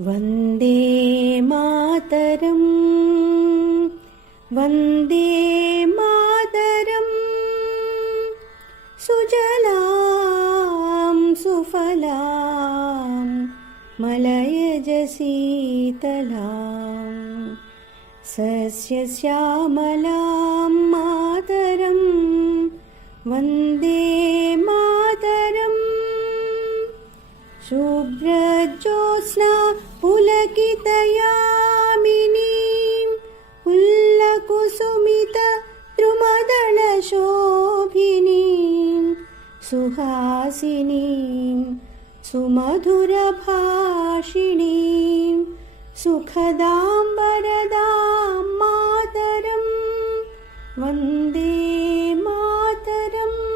വന്ദേ മാതരം. വന്ദേ മാതരം. സുജലാം സുഫലാം. മലയജ ശീതലാം സസ്യശ്യാമലാം മാതരം. വന്ദേ शुभ्रजोत्स्ना पुलकितयामिनीकुसुमितद्रुमदलशोभिं सुहासिनी। सुमधुरभाषिणी। सुखदाम्बरदा मातरं वन्दे मातरम्।